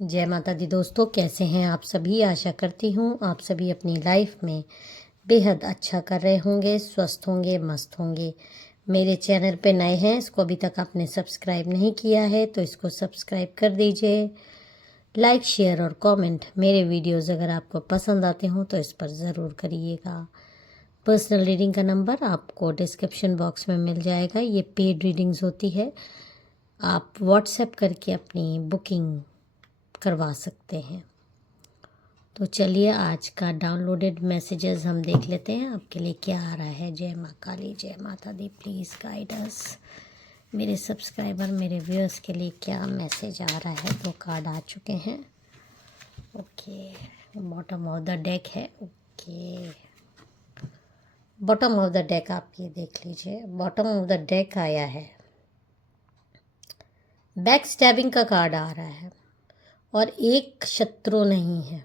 जय माता दी दोस्तों, कैसे हैं आप सभी। आशा करती हूँ आप सभी अपनी लाइफ में बेहद अच्छा कर रहे होंगे, स्वस्थ होंगे, मस्त होंगे। मेरे चैनल पे नए हैं, इसको अभी तक आपने सब्सक्राइब नहीं किया है तो इसको सब्सक्राइब कर दीजिए। लाइक, शेयर और कमेंट मेरे वीडियोस अगर आपको पसंद आते हों तो इस पर ज़रूर करिएगा। पर्सनल रीडिंग का नंबर आपको डिस्क्रिप्शन बॉक्स में मिल जाएगा। ये पेड रीडिंग्स होती है, आप व्हाट्सएप करके अपनी बुकिंग करवा सकते हैं। तो चलिए आज का डाउनलोडेड मैसेजेस हम देख लेते हैं, आपके लिए क्या आ रहा है। जय माँ काली, जय माता दी। Please guide us. मेरे सब्सक्राइबर, मेरे व्यूअर्स के लिए क्या मैसेज आ रहा है। दो कार्ड आ चुके हैं। Okay, bottom of the deck है। Okay, bottom of the deck आप ये देख लीजिए। बॉटम ऑफ द डेक आया है, बैक स्टैबिंग का कार्ड आ रहा है और एक शत्रु नहीं है।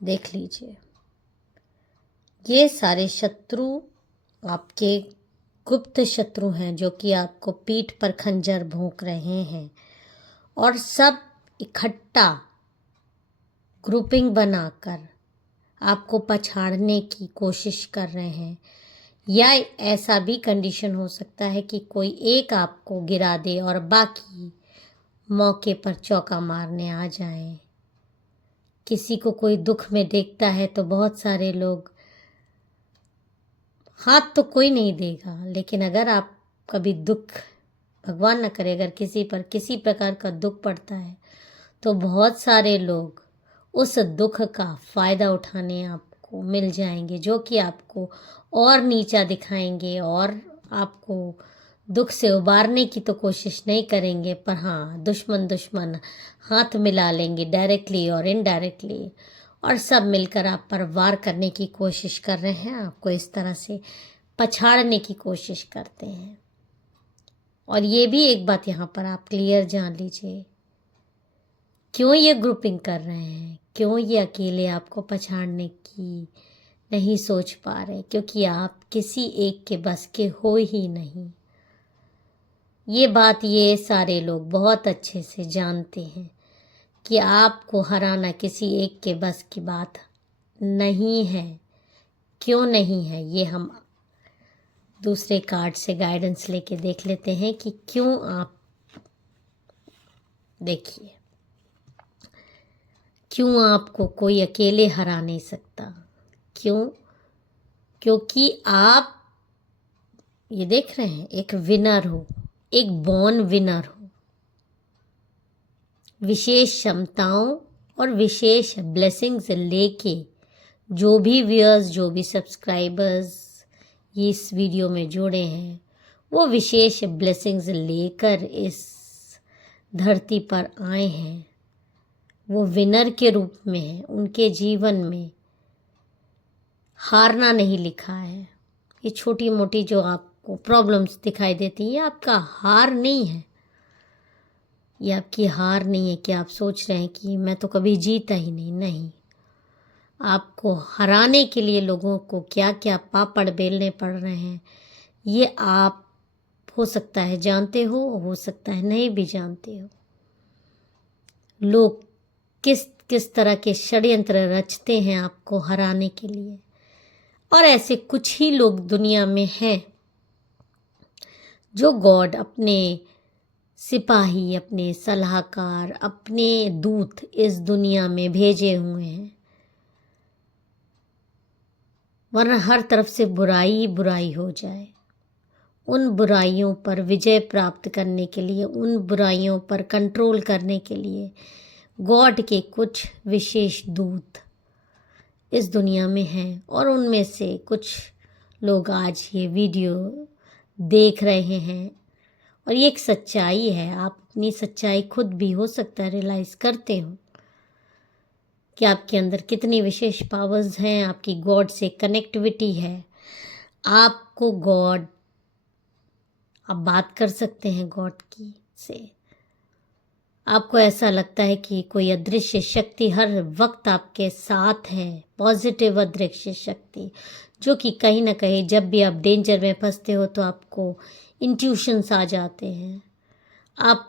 देख लीजिए, ये सारे शत्रु आपके गुप्त शत्रु हैं जो कि आपको पीठ पर खंजर भोंक रहे हैं और सब इकट्ठा ग्रुपिंग बनाकर आपको पछाड़ने की कोशिश कर रहे हैं। या ऐसा भी कंडीशन हो सकता है कि कोई एक आपको गिरा दे और बाकी मौके पर चौका मारने आ जाएं। किसी को कोई दुख में देखता है तो बहुत सारे लोग, हाथ तो कोई नहीं देगा, लेकिन अगर आप कभी दुख, भगवान न करे, अगर किसी पर किसी प्रकार का दुख पड़ता है तो बहुत सारे लोग उस दुख का फ़ायदा उठाने आपको मिल जाएंगे, जो कि आपको और नीचा दिखाएंगे और आपको दुख से उबारने की तो कोशिश नहीं करेंगे, पर हाँ, दुश्मन हाथ मिला लेंगे डायरेक्टली और इनडायरेक्टली, और सब मिलकर आप पर वार करने की कोशिश कर रहे हैं। आपको इस तरह से पछाड़ने की कोशिश करते हैं। और ये भी एक बात यहाँ पर आप क्लियर जान लीजिए, क्यों ये ग्रुपिंग कर रहे हैं, क्यों ये अकेले आपको पछाड़ने की नहीं सोच पा रहे, क्योंकि आप किसी एक के बस के हो ही नहीं। ये बात ये सारे लोग बहुत अच्छे से जानते हैं कि आपको हराना किसी एक के बस की बात नहीं है। क्यों नहीं है, ये हम दूसरे कार्ड से गाइडेंस लेके देख लेते हैं कि क्यों। आप देखिए, क्यों आपको कोई अकेले हरा नहीं सकता। क्यों? क्योंकि आप ये देख रहे हैं, एक विनर हो, एक बॉर्न विनर हो, विशेष क्षमताओं और विशेष ब्लेसिंग्स लेके जो भी व्यूअर्स, जो भी सब्सक्राइबर्स ये इस वीडियो में जुड़े हैं, वो विशेष ब्लेसिंग्स लेकर इस धरती पर आए हैं। वो विनर के रूप में हैं। उनके जीवन में हारना नहीं लिखा है। ये छोटी मोटी जो आपको प्रॉब्लम्स दिखाई देती हैं, ये आपका हार नहीं है। ये आपकी हार नहीं है कि आप सोच रहे हैं कि मैं तो कभी जीता ही नहीं। नहीं, आपको हराने के लिए लोगों को क्या क्या पापड़ बेलने पड़ रहे हैं, ये आप हो सकता है जानते हो सकता है नहीं भी जानते हो। लोग किस किस तरह के षड्यंत्र रचते हैं आपको हराने के लिए, और ऐसे कुछ ही लोग दुनिया में हैं जो गॉड अपने सिपाही, अपने सलाहकार, अपने दूत इस दुनिया में भेजे हुए हैं, वरना हर तरफ से बुराई बुराई हो जाए। उन बुराइयों पर विजय प्राप्त करने के लिए, उन बुराइयों पर कंट्रोल करने के लिए गॉड के कुछ विशेष दूत इस दुनिया में हैं, और उनमें से कुछ लोग आज ये वीडियो देख रहे हैं। और ये एक सच्चाई है, आप अपनी सच्चाई खुद भी हो सकता है रियलाइज़ करते हो कि आपके अंदर कितनी विशेष पावर्स हैं, आपकी गॉड से कनेक्टिविटी है। आपको गॉड, आप बात कर सकते हैं गॉड की से। आपको ऐसा लगता है कि कोई अदृश्य शक्ति हर वक्त आपके साथ है, पॉजिटिव अदृश्य शक्ति, जो कि कहीं ना कहीं जब भी आप डेंजर में फंसते हो तो आपको इंट्यूशंस आ जाते हैं। आप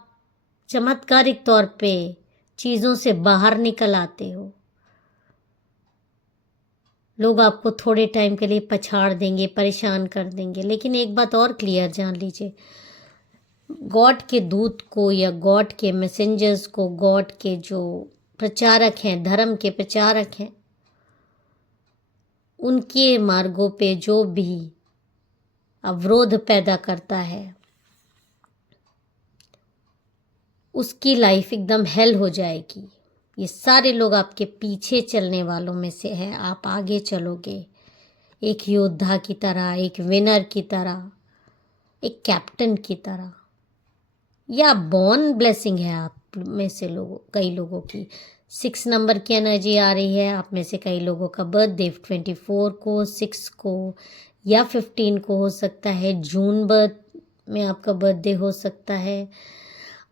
चमत्कारिक तौर पे चीज़ों से बाहर निकल आते हो। लोग आपको थोड़े टाइम के लिए पछाड़ देंगे, परेशान कर देंगे, लेकिन एक बात और क्लियर जान लीजिए, गॉड के दूत को या गॉड के मैसेंजर्स को, गॉड के जो प्रचारक हैं, धर्म के प्रचारक हैं, उनके मार्गों पे जो भी अवरोध पैदा करता है उसकी लाइफ एकदम हेल हो जाएगी। ये सारे लोग आपके पीछे चलने वालों में से हैं। आप आगे चलोगे एक योद्धा की तरह, एक विनर की तरह, एक कैप्टन की तरह। या बॉर्न ब्लेसिंग है आप में से कई लोगों की 6 नंबर की एनर्जी आ रही है। आप में से कई लोगों का बर्थडे 24 को, 6 को या 15 को हो सकता है। जून में आपका बर्थडे हो सकता है।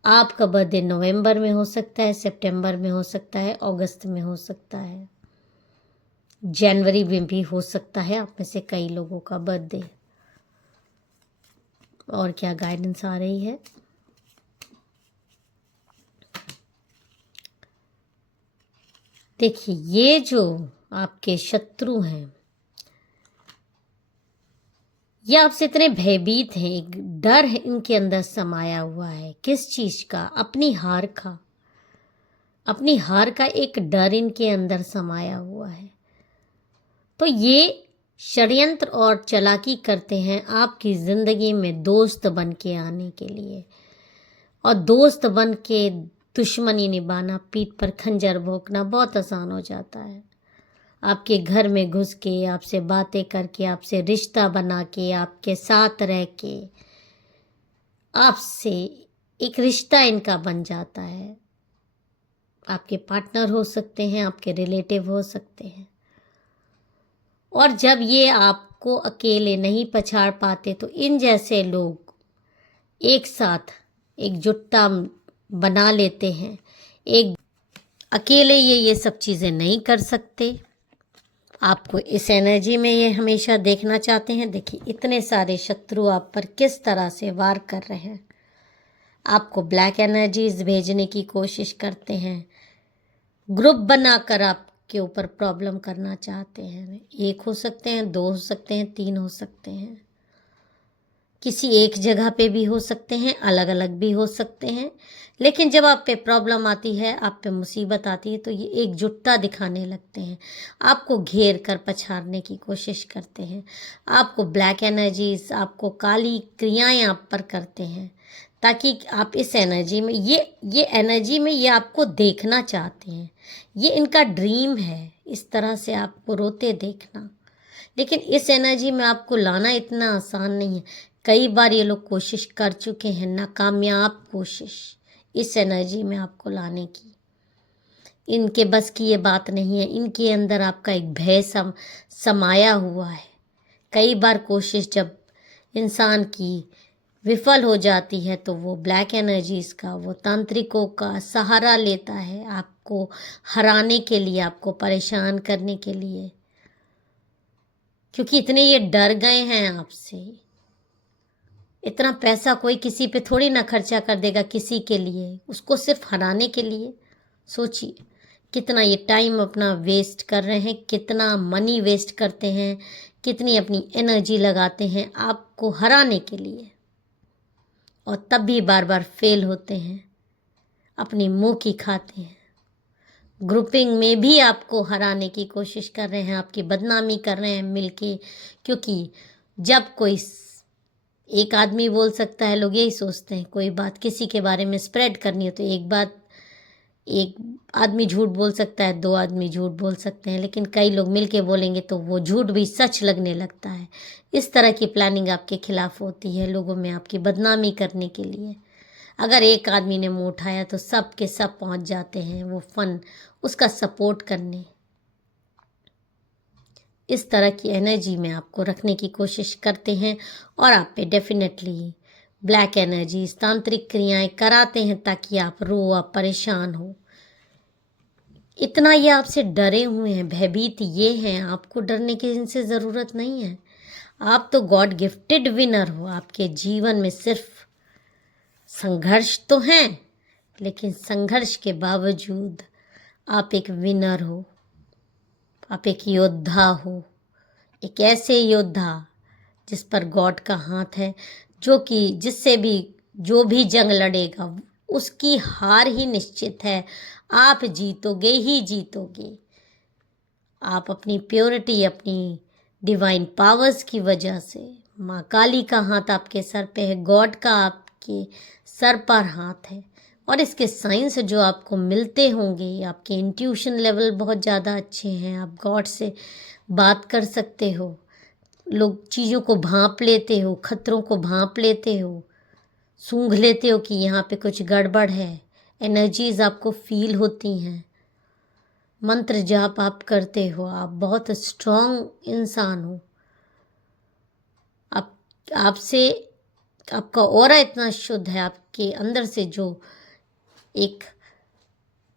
आपका बर्थडे नवंबर में हो सकता है, सितंबर में हो सकता है, अगस्त में हो सकता है, जनवरी में भी हो सकता है आप में से कई लोगों का बर्थडे। और क्या गाइडेंस आ रही है? देखिए, ये जो आपके शत्रु हैं ये आपसे इतने भयभीत हैं, एक डर है इनके अंदर समाया हुआ है। किस चीज़ का? अपनी हार का। अपनी हार का एक डर इनके अंदर समाया हुआ है। तो ये षड्यंत्र और चालाकी करते हैं आपकी ज़िंदगी में दोस्त बन के आने के लिए, और दोस्त बन के दुश्मनी निभाना, पीठ पर खंजर भोंकना बहुत आसान हो जाता है। आपके घर में घुस के, आपसे बातें करके, आपसे रिश्ता बना के, आपके साथ रह के, आपसे एक रिश्ता इनका बन जाता है। आपके पार्टनर हो सकते हैं, आपके रिलेटिव हो सकते हैं। और जब ये आपको अकेले नहीं पछाड़ पाते तो इन जैसे लोग एक साथ एकजुटता बना लेते हैं। एक अकेले ये सब चीज़ें नहीं कर सकते। आपको इस एनर्जी में ये हमेशा देखना चाहते हैं। देखिए, इतने सारे शत्रु आप पर किस तरह से वार कर रहे हैं। आपको ब्लैक एनर्जीज भेजने की कोशिश करते हैं, ग्रुप बनाकर आपके ऊपर प्रॉब्लम करना चाहते हैं। 1 हो सकते हैं, 2 हो सकते हैं, 3 हो सकते हैं, किसी एक जगह पे भी हो सकते हैं, अलग अलग भी हो सकते हैं। लेकिन जब आप पे प्रॉब्लम आती है, आप पे मुसीबत आती है, तो ये एकजुटता दिखाने लगते हैं। आपको घेर कर पछाड़ने की कोशिश करते हैं। आपको ब्लैक एनर्जीज, आपको काली क्रियाएं आप पर करते हैं, ताकि आप इस एनर्जी में, ये एनर्जी में ये आपको देखना चाहते हैं। ये इनका ड्रीम है, इस तरह से आपको रोते देखना। लेकिन इस एनर्जी में आपको लाना इतना आसान नहीं है। कई बार ये लोग कोशिश कर चुके हैं, नाकामयाब कोशिश इस एनर्जी में आपको लाने की। इनके बस की ये बात नहीं है। इनके अंदर आपका एक भय समाया हुआ है। कई बार कोशिश जब इंसान की विफल हो जाती है तो वो ब्लैक एनर्जीज का, वो तांत्रिकों का सहारा लेता है आपको हराने के लिए, आपको परेशान करने के लिए, क्योंकि इतने ये डर गए हैं आपसे। इतना पैसा कोई किसी पे थोड़ी ना खर्चा कर देगा किसी के लिए, उसको सिर्फ हराने के लिए। सोचिए कितना ये टाइम अपना वेस्ट कर रहे हैं, कितना मनी वेस्ट करते हैं, कितनी अपनी एनर्जी लगाते हैं आपको हराने के लिए, और तब भी बार बार फेल होते हैं, अपनी मुंह की खाते हैं। ग्रुपिंग में भी आपको हराने की कोशिश कर रहे हैं, आपकी बदनामी कर रहे हैं मिलके। क्योंकि जब कोई एक आदमी बोल सकता है, लोग यही सोचते हैं, कोई बात किसी के बारे में स्प्रेड करनी है तो एक आदमी झूठ बोल सकता है, 2 आदमी झूठ बोल सकते हैं, लेकिन कई लोग मिलके बोलेंगे तो वो झूठ भी सच लगने लगता है। इस तरह की प्लानिंग आपके खिलाफ होती है, लोगों में आपकी बदनामी करने के लिए। अगर एक आदमी ने मुंह उठाया तो सब के सब पहुंच जाते हैं वो फन उसका सपोर्ट करने। इस तरह की एनर्जी में आपको रखने की कोशिश करते हैं, और आप पे डेफिनेटली ब्लैक एनर्जीज तांत्रिक क्रियाएं कराते हैं ताकि आप रो, आप परेशान हो। इतना ये आपसे डरे हुए हैं, भयभीत ये हैं। आपको डरने की इनसे ज़रूरत नहीं है। आप तो गॉड गिफ्टेड विनर हो। आपके जीवन में सिर्फ संघर्ष तो हैं, लेकिन संघर्ष के बावजूद आप एक विनर हो, आप एक योद्धा हो, एक ऐसे योद्धा जिस पर गॉड का हाथ है, जो कि जिससे भी जो भी जंग लड़ेगा उसकी हार ही निश्चित है। आप जीतोगे ही जीतोगे। आप अपनी प्योरिटी, अपनी डिवाइन पावर्स की वजह से, माँ काली का हाथ आपके सर पे है, गॉड का आपके सर पर हाथ है, और इसके साइंस जो आपको मिलते होंगे, आपके इंट्यूशन लेवल बहुत ज़्यादा अच्छे हैं, आप गॉड से बात कर सकते हो, लोग चीज़ों को भांप लेते हो, खतरों को भांप लेते हो, सूंघ लेते हो कि यहाँ पे कुछ गड़बड़ है, एनर्जीज आपको फील होती हैं, मंत्र जाप आप करते हो, आप बहुत स्ट्रांग इंसान हो। आपसे आपका ऑरा इतना शुद्ध है, आपके अंदर से जो एक,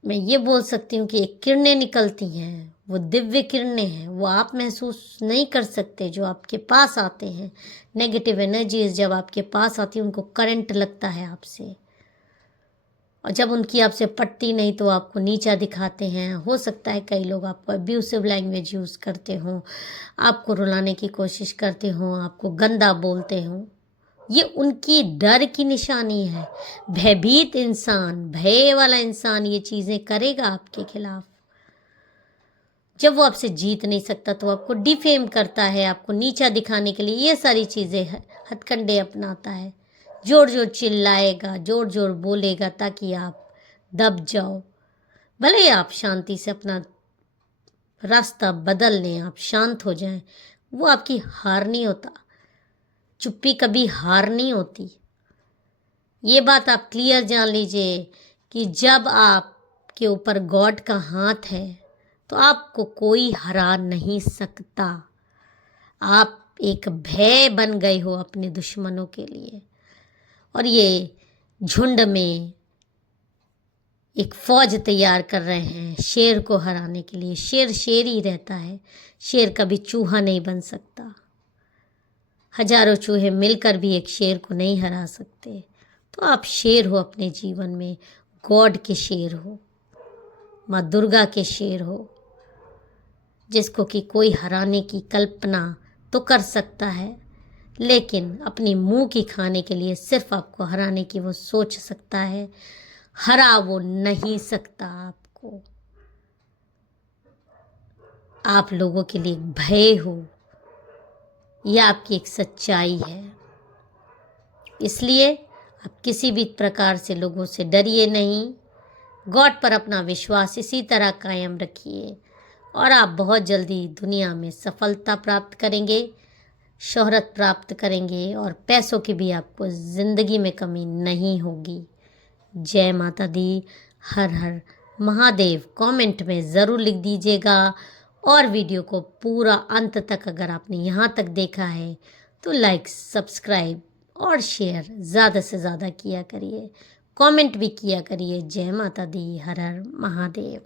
मैं ये बोल सकती हूँ कि एक किरणें निकलती हैं, वो दिव्य किरणें हैं, वो आप महसूस नहीं कर सकते। जो आपके पास आते हैं, नेगेटिव एनर्जीज जब आपके पास आती है, उनको करंट लगता है आपसे, और जब उनकी आपसे पटती नहीं तो आपको नीचा दिखाते हैं। हो सकता है कई लोग आपको अब्यूसिव लैंग्वेज यूज़ करते हों, आपको रुलाने की कोशिश करते हों, आपको गंदा बोलते हों। ये उनकी डर की निशानी है। भयभीत इंसान, भय वाला इंसान ये चीज़ें करेगा आपके खिलाफ। जब वो आपसे जीत नहीं सकता तो आपको डिफेम करता है, आपको नीचा दिखाने के लिए ये सारी चीज़ें हथकंडे अपनाता है। जोर जोर चिल्लाएगा, जोर जोर बोलेगा ताकि आप दब जाओ। भले ही आप शांति से अपना रास्ता बदल लें, आप शांत हो जाएं, वो आपकी हार नहीं होता। चुप्पी कभी हार नहीं होती। ये बात आप क्लियर जान लीजिए कि जब आपके ऊपर गॉड का हाथ है तो आपको कोई हरा नहीं सकता। आप एक भय बन गए हो अपने दुश्मनों के लिए, और ये झुंड में एक फौज तैयार कर रहे हैं शेर को हराने के लिए। शेर शेर ही रहता है, शेर कभी चूहा नहीं बन सकता। हजारों चूहे मिलकर भी एक शेर को नहीं हरा सकते। तो आप शेर हो अपने जीवन में, गॉड के शेर हो, माँ दुर्गा के शेर हो, जिसको कि कोई हराने की कल्पना तो कर सकता है, लेकिन अपनी मुंह की खाने के लिए सिर्फ आपको हराने की वो सोच सकता है, हरा वो नहीं सकता आपको। आप लोगों के लिए भय हो, यह आपकी एक सच्चाई है। इसलिए आप किसी भी प्रकार से लोगों से डरिए नहीं, गॉड पर अपना विश्वास इसी तरह कायम रखिए, और आप बहुत जल्दी दुनिया में सफलता प्राप्त करेंगे, शोहरत प्राप्त करेंगे, और पैसों की भी आपको ज़िंदगी में कमी नहीं होगी। जय माता दी, हर हर महादेव। कमेंट में ज़रूर लिख दीजिएगा, और वीडियो को पूरा अंत तक अगर आपने यहाँ तक देखा है तो लाइक, सब्सक्राइब और शेयर ज़्यादा से ज़्यादा किया करिए, कमेंट भी किया करिए। जय माता दी, हर हर महादेव।